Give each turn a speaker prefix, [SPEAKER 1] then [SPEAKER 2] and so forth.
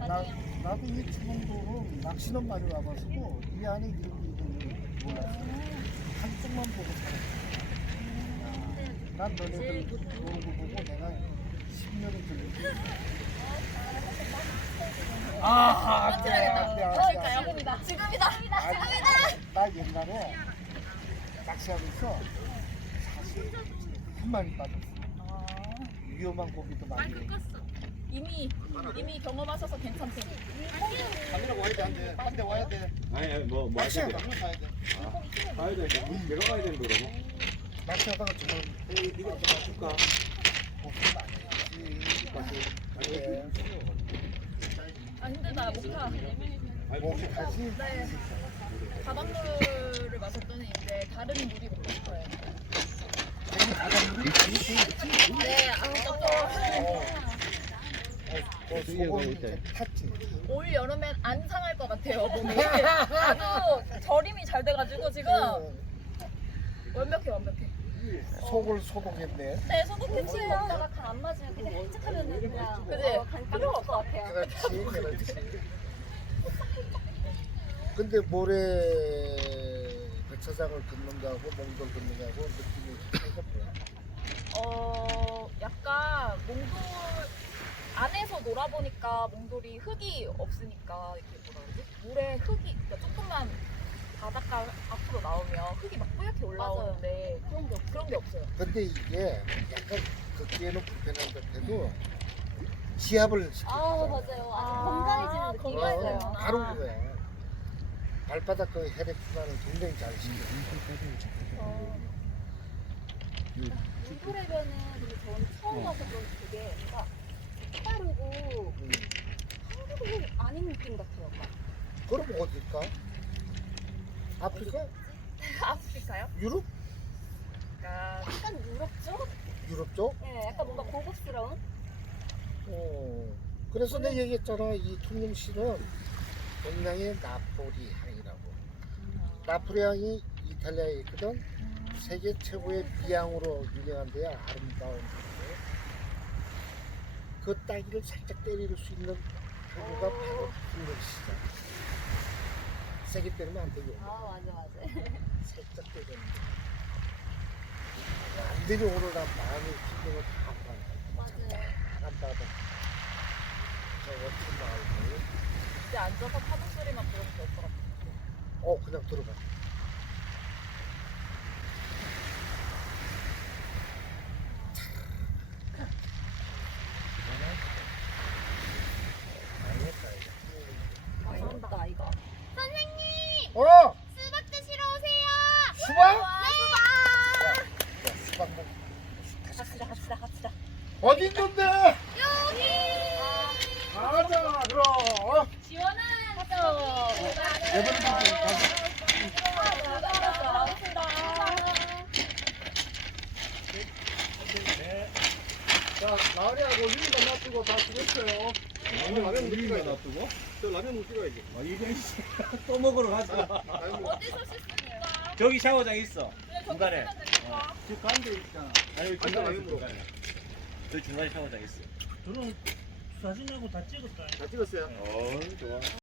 [SPEAKER 1] 나도 이 주문도는 낚시는 많이 와가지고 이 안에 이런 게 있는 줄 몰랐어. 한쪽만 보고 살았어. 난 너네들 노는 거 보고 내가 10년을 들렸지.
[SPEAKER 2] 지금이다. 지금이다.
[SPEAKER 1] 나 옛날에 낚시하면서 사실 한 마리 빠졌어. 위험한 고기도 많이.
[SPEAKER 2] 이미 경험하셔서 괜찮대.
[SPEAKER 1] 카메라 와야 돼, 안 돼. 한 대 와야 돼.
[SPEAKER 3] 아니 뭐
[SPEAKER 1] 낚시하다가
[SPEAKER 3] 하셔야
[SPEAKER 1] 가야 돼.
[SPEAKER 3] 돼. 가야 돼. 내가 가야 되는 거라고?
[SPEAKER 1] 낚시하다가 정말
[SPEAKER 3] 이거 좀 줄까?
[SPEAKER 1] 고기가 많이 했지.
[SPEAKER 2] 아 힘들다 목타.
[SPEAKER 1] 목이 가지?
[SPEAKER 2] 네. 바닷물을 마셨더니 이제 다른 물이 먹고 싶어요.
[SPEAKER 1] 괜히 바닷물이
[SPEAKER 2] 네.
[SPEAKER 1] 소금이 탔지.
[SPEAKER 2] 올 여름엔 안 상할 것 같아요 몸이. 아주 절임이 잘 돼가지고 지금 완벽해.
[SPEAKER 1] 속을 소독했네.
[SPEAKER 2] 네 소독했지.
[SPEAKER 4] 먹다가 간 안 맞으면 그냥 헬쩍하면 그냥
[SPEAKER 2] 그지?
[SPEAKER 4] 간 필요가 없을 것 같아요.
[SPEAKER 1] 그렇지. 근데 모래 백사장을 긋는다고 몽돌 긋는다고 느낌이 차이가 뭐야?
[SPEAKER 2] 약간 몽돌 안에서 놀아보니까 몽돌이 흙이 없으니까 이렇게 뭐라 그러지? 물에 흙이 그러니까 조금만 바닷가 앞으로 나오면 흙이 막 뿌옇게 올라오는데 그런 게 없어요.
[SPEAKER 1] 근데 이게 약간 걷기에는 불편한 것 같아도 지압을 시키잖아.
[SPEAKER 4] 건강해지는 느낌이
[SPEAKER 2] 건강해져요.
[SPEAKER 4] 있어요.
[SPEAKER 1] 바로 그거야. 발바닥 그 혈액 순환을 굉장히 잘 시켜.
[SPEAKER 4] 물고래변은 근데 저는 처음 와서 그런지 되게 뭔가 빠르고 한국은 아닌 느낌 같아요.
[SPEAKER 1] 그럼 어딜까? 아프리카?
[SPEAKER 2] 아프리카요?
[SPEAKER 1] 유럽?
[SPEAKER 2] 그러니까
[SPEAKER 4] 약간 유럽 쪽?
[SPEAKER 1] 유럽 쪽?
[SPEAKER 4] 네, 약간 뭔가 고급스러운?
[SPEAKER 1] 그래서 내가 얘기했잖아. 이 퉁림씨는 동양의 나폴리 향이라고. 나폴리 향이 이탈리아에 있거든. 세계 최고의 비향으로 유명한 데야. 아름다운 데인데 그 딸기를 살짝 때릴 수 있는 부부가 바로 퉁림씨다. 세게 때리면 안 되고
[SPEAKER 4] 맞아.
[SPEAKER 1] 살짝 때리면 돼. 완전히 오늘 난 마음의 기분을 다
[SPEAKER 4] 맞아요.
[SPEAKER 1] 간다다. 저 어떤 마을이에요?
[SPEAKER 2] 이제 앉아서 파도 소리만 들으면 될 것 같아요.
[SPEAKER 1] 그냥 들어가.
[SPEAKER 4] 잘한다 이거.
[SPEAKER 1] 수박 드시러 오세요. 수박? 야, 수박 먹.
[SPEAKER 4] 갑시다.
[SPEAKER 1] 어디 있는데? 가자, 그럼. 자, 나으리하고 유리만 놔두고 다 죽었어요.
[SPEAKER 3] 라면 우리가 놔두고? 저 라면 못 찍어야지. 이게 또 먹으러 가자.
[SPEAKER 2] 어디서 씻습니까?
[SPEAKER 3] 저기 샤워장 있어. 중간에.
[SPEAKER 1] 집 가운데 있잖아.
[SPEAKER 3] 아니 여기 중간에 있어, 중간에. 저기 중간에 샤워장 있어.
[SPEAKER 5] 저는 사진하고 다 찍었다.
[SPEAKER 1] 다 찍었어요.
[SPEAKER 3] 좋아.